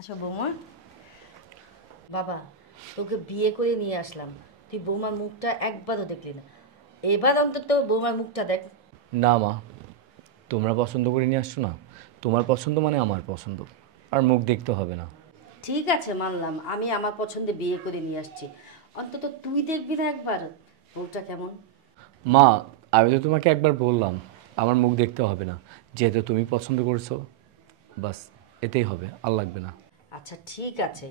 আসো বৌমা। বাবা, তোকে বিয়ে করে নিয়ে আসলাম, তুই বৌমার মুখটা একবারও দেখলি না। এবার অন্তত বৌমার মুখটা দেখ। না মা, তোমরা পছন্দ করে নিয়ে আসছো না, তোমার পছন্দ মানে আমার পছন্দ, আর মুখ দেখতে হবে না। ঠিক আছে, মানলাম, আমি আমার পছন্দে বিয়ে করে নিয়ে আসছি, অন্তত তুই দেখবি না একবার বউটা কেমন। মা, আমি তো তোমাকে একবার বললাম আমার মুখ দেখতে হবে না, যেহেতু তুমি পছন্দ করছো, বাস এতেই হবে, আর লাগবে না। আচ্ছা ঠিক আছে,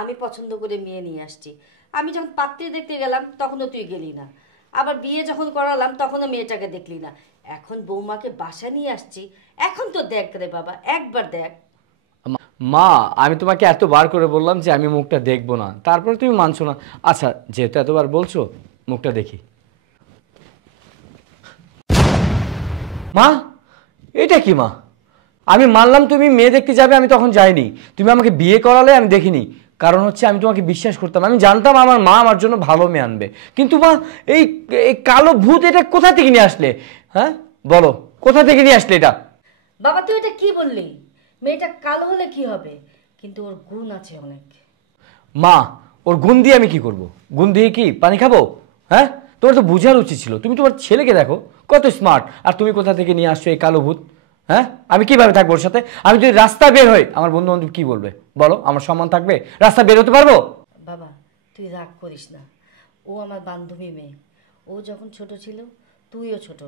আমি পছন্দ করে মেয়ে নিয়ে আসছি। আমি যখন পাত্রী দেখতে গেলাম তখনও তুই গেলি না, আবার বিয়ে যখন করালাম তখনও মেয়েটাকে দেখলি না। এখন বৌমাকে বাসা নিয়ে আসছি, এখন তো দেখ রে বাবা, একবার দেখ। মা, আমি তোমাকে এতবার করে বললাম যে আমি মুখটা দেখবো না, তারপরে তুমি মানছো না। আচ্ছা, যেহেতু এতবার বলছো, মুখটা দেখি। মা, এটা কি মা? আমি মানলাম তুমি মেয়ে দেখতে যাবে, আমি তখন যাইনি। তুমি আমাকে বিয়ে করালে, আমি দেখিনি। কারণ হচ্ছে আমি তোমাকে বিশ্বাস করতাম, আমি জানতাম আমার মা আমার জন্য ভালো মেয়ে আনবে। কিন্তু মা, এই এই কালো ভূত এটা কোথা থেকে নিয়ে আসলে? হ্যাঁ বলো, কোথা থেকে নিয়ে আসলে এটা? বাবা তুই এটা কি বললি? মেয়েটা কালো হলে কি হবে, কিন্তু ওর গুণ আছে অনেক। মা, ওর গুণ দিয়ে আমি কি করব? গুণ দিয়ে কি পানি খাবো? হ্যাঁ, তোমার তো বোঝার উচিত ছিল। তুমি তোমার ছেলেকে দেখো কত স্মার্ট, আর তুমি কোথা থেকে নিয়ে আসছো এই কালো ভূত? হ্যাঁ, আমি কিভাবে থাকবো ওর সাথে? আমি যদি রাস্তা বের হই, আমার বন্ধু বান্ধব কি বলবে বলো? আমার সম্মান থাকবে? রাস্তা বের হতে পারবো? বাবা তুই রাগ করিস না, ও আমার বান্ধবী মেয়ে। ও যখন ছোট ছিল, তুইও ছোট।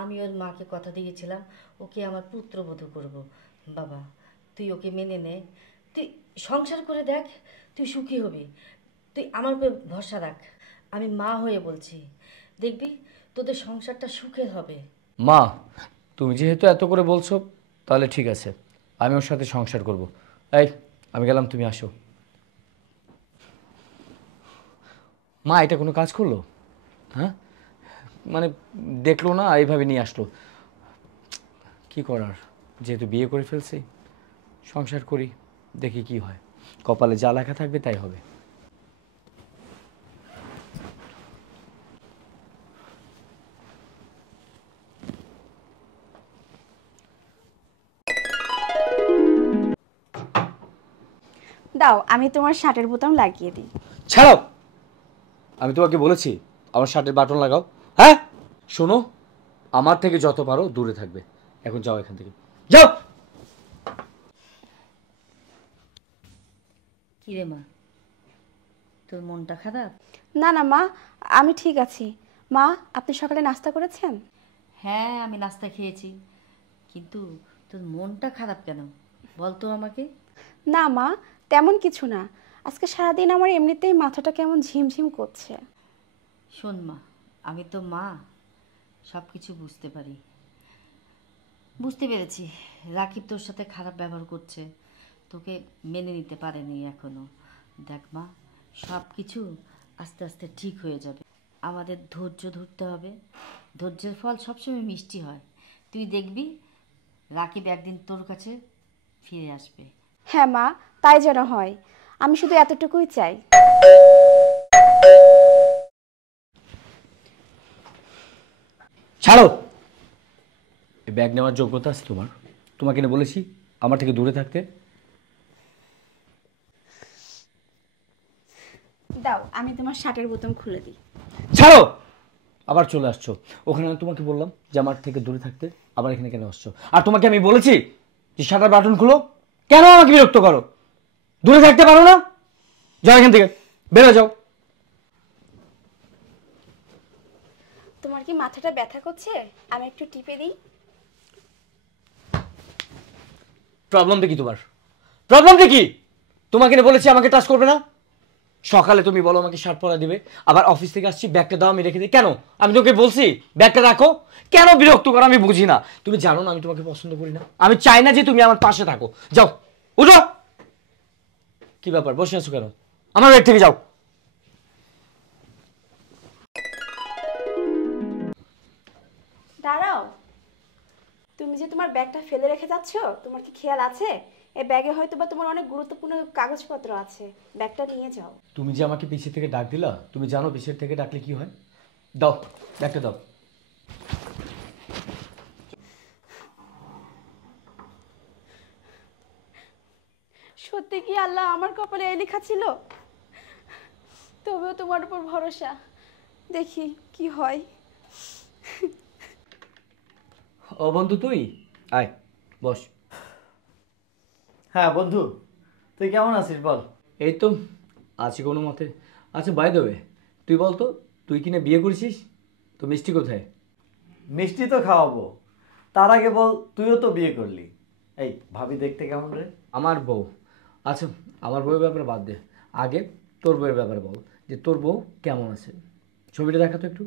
আমি ওর মাকে কথা দিয়েছিলাম ওকে আমার পুত্রবধূ করব। বাবা তুই ওকে মেনে নে, তুই সংসার করে দেখ, তুই সুখী হবি। তুই আমার উপর ভরসা রাখ, আমি মা হয়ে বলছি, দেখবি তোদের সংসারটা সুখের হবে। মা, তুমি যেহেতু এত করে বলছো, তাহলে ঠিক আছে, আমি ওর সাথে সংসার করব। এই, আমি গেলাম, তুমি আসো। মা, এটা কোনো কাজ করলো? হ্যাঁ, মানে দেখলো না, এইভাবে নিয়ে আসলো। কি করার, যেহেতু বিয়ে করে ফেলছি, সংসার করি, দেখি কি হয়। কপালে যা লেখা থাকবে তাই হবে। দাও, আমি তোমার শার্টের বোতাম লাগিয়ে দিই। ছাড়ো, আমি তোমাকে বলেছি আমার শার্টের বাটন লাগাও। হ্যাঁ, শোনো, আমার থেকে যত পারো দূরে থাকবে। এখন যাও এখান থেকে, যাও। কিরে মা, তোর মনটা খারাপ? না না মা, আমি ঠিক আছি। মা, আপনি সকালে নাস্তা করেছেন? হ্যাঁ আমি নাস্তা খেয়েছি, কিন্তু তোর মনটা খারাপ কেন বল তো আমাকে। না মা, তেমন কিছু না। আজকে সারাদিন আমার এমনিতেই মাথাটা কেমন ঝিমঝিম করছে। শোন মা, আমি তো মা, সব কিছু বুঝতে পারি। বুঝতে পেরেছি রাকিব তোর সাথে খারাপ ব্যবহার করছে, তোকে মেনে নিতে পারেনি এখনো। দেখ মা, সব কিছু আস্তে আস্তে ঠিক হয়ে যাবে। আমাদের ধৈর্য ধরতে হবে, ধৈর্যের ফল সবসময় মিষ্টি হয়। তুই দেখবি রাকিব একদিন তোর কাছে ফিরে আসবে। হ্যাঁ মা, তাই যেন হয়। আমি শুধু এতটুকুই চাই। ছাড়ো, এই ব্যাগ নেওয়ার যোগ্যতা আছে তোমার? তোমাকে না বলেছি আমার থেকে দূরে থাকতে? দাও, আমি তোমার শার্টের বোতাম খুলে দিই। ছাড়ো, আবার চলে আসছো। ওখানে আমি তোমাকে বললাম যে আমার থেকে দূরে থাকতে, আবার এখানে কেন আসছো? আর তোমাকে আমি বলেছি যে শাটার বাটন খুলো। কেন আমাকে বিরক্ত করো? দূরে থাকতে পারো না? যাও এখান থেকে, বেরো যাও। তোমার কি মাথাটা ব্যথা করছে? আমি একটু টিপে দিই। প্রবলেমটা কি তোমার? প্রবলেমটা কি? তোমাকে না বলেছি আমাকে টাচ করবে না? সকালে তুমি বলো আমাকে শার্ট পরা দিবে, আবার অফিস থেকে আসছি ব্যাগটা দাও, আমি রেখে দিই। কেন? আমি তোকে বলছি ব্যাগটা রাখো। কেন বিরক্ত করো আমি বুঝি না। তুমি জানো না আমি তোমাকে পছন্দ করি না, আমি চাই না যে তুমি আমার পাশে থাকো। যাও, উঠো। কি ব্যাপার, বসে আছো কেন? আমার ব্যাগ থেকে যাও। দাঁড়াও, তুমি যে তোমার ব্যাগটা ফেলে রেখে যাচ্ছ, তোমার কি খেয়াল আছে এই ব্যাগে হয়তো বা তোমার অনেক গুরুত্বপূর্ণ কাগজপত্র আছে? ব্যাগটা নিয়ে যাও। তুমি যে আমাকে পিছিয়ে থেকে ডাক দিলা, তুমি জানো পিছিয়ে থেকে ডাকলে কি হয়? দাও, ব্যাগটা দাও। সত্যি কি আল্লাহ আমার কপালে এই লেখা ছিল? তবেও তোমার উপর ভরসা, দেখি কি হয়। ও বন্ধু, তুই আয়, বস। হ্যাঁ বন্ধু, তুই কেমন আছিস বল? এই তো আছি কোনো মতে। আচ্ছা, বাই দ্য ওয়ে, তুই বল তো, তুই কিনা বিয়ে করেছিস? তো মিষ্টি কোথায়? মিষ্টি তো খাওয়াবো, তার আগে বল তুইও তো বিয়ে করলি। এই ভাবি দেখতে কেমন রে? আমার বউ? আচ্ছা, আমার বউয়ের ব্যাপারে বাদ দে, আগে তোর বউয়ের ব্যাপারে বল, যে তোর বউ কেমন আছে। ছবিটা দেখা তো একটু।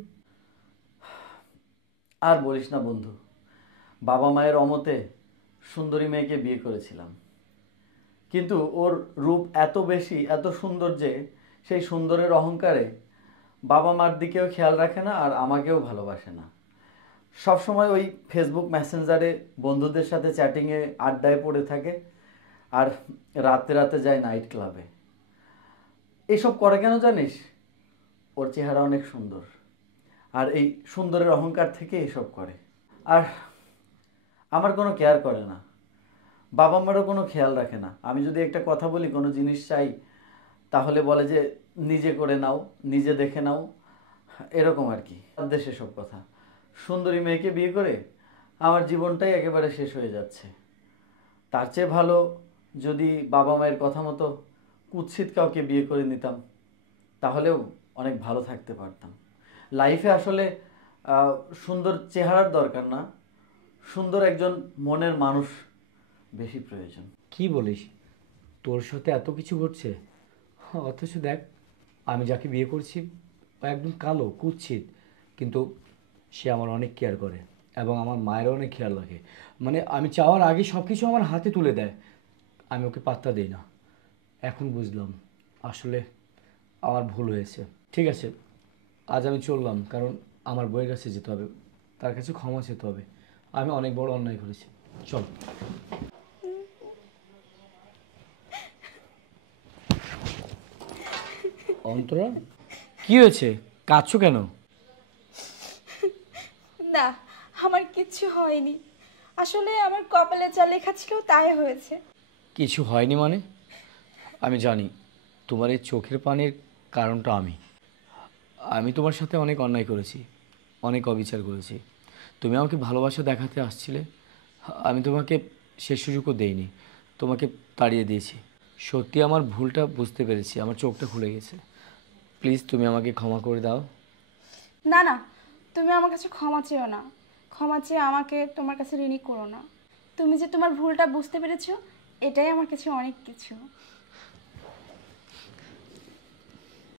আর বলিস না বন্ধু, বাবা মায়ের অমতে সুন্দরী মেয়েকে বিয়ে করেছিলাম, কিন্তু ওর রূপ এত বেশি, এত সুন্দর যে সেই সুন্দরের অহংকারে বাবা মার দিকেও খেয়াল রাখে না আর আমাকেও ভালোবাসে না। সবসময় ওই ফেসবুক মেসেঞ্জারে বন্ধুদের সাথে চ্যাটিংয়ে আড্ডায় পড়ে থাকে, আর রাতে রাতে যায় নাইট ক্লাবে। এসব করে কেন জানিস? ওর চেহারা অনেক সুন্দর, আর এই সুন্দরের অহংকার থেকে এসব করে। আর আমার কোনো কেয়ার করে না, বাবা মারও কোনো খেয়াল রাখে না। আমি যদি একটা কথা বলি, কোনো জিনিস চাই, তাহলে বলে যে নিজে করে নাও, নিজে দেখে নাও, এরকম আর কি। দেশে সব কথা, সুন্দরী মেয়েকে বিয়ে করে আমার জীবনটাই একেবারে শেষ হয়ে যাচ্ছে। তার চেয়ে ভালো যদি বাবা মায়ের কথা মতো কুৎসিত কাউকে বিয়ে করে নিতাম, তাহলেও অনেক ভালো থাকতে পারতাম। লাইফে আসলে সুন্দর চেহারার দরকার না, সুন্দর একজন মনের মানুষ বেশি প্রয়োজন। কি বলিস? তোর সাথে এত কিছু ঘটছে, অথচ দেখ, আমি যাকে বিয়ে করছি ও একদম কালো কুৎসিত, কিন্তু সে আমার অনেক কেয়ার করে এবং আমার মায়েরও অনেক খেয়াল রাখে। মানে আমি চাওয়ার আগে সব কিছু আমার হাতে তুলে দেয়, আমি ওকে পাত্তা দিই না। এখন বুঝলাম আসলে আমার ভুল হয়েছে। ঠিক আছে, আজ আমি চললাম, কারণ আমার বইয়ের কাছে যেতে হবে, তার কাছে ক্ষমা চেতে হবে। আমি অনেক বড় অন্যায় করেছি। চল। অন্তরা, কি হয়েছে? কাঁদছো কেন? না, আমার কিচ্ছু হয়নি। আসলে আমার কপালে যা লেখা ছিল তাই হয়েছে। কিছু হয়নি মানে? আমি জানি তোমার এই চোখের পানির কারণটা আমি তোমার সাথে অনেক অন্যায় করেছি, অনেক অবিচার করেছি। তুমি আমাকে ভালোবাসা দেখাতে আসছিলে, আমি তোমাকে সে সুযোগও দেইনি, তোমাকে তাড়িয়ে দিয়েছি। সত্যি আমার ভুলটা বুঝতে পেরেছি, আমার চোখটা খুলে গেছে। প্লিজ তুমি আমাকে ক্ষমা করে দাও। না না, তুমি আমার কাছে ক্ষমা চেও না। ক্ষমা চেয়ে আমাকে তোমার কাছে ঋণী করো না। তুমি যে তোমার ভুলটা বুঝতে পেরেছো, এটাই আমার কাছে অনেক কিছু।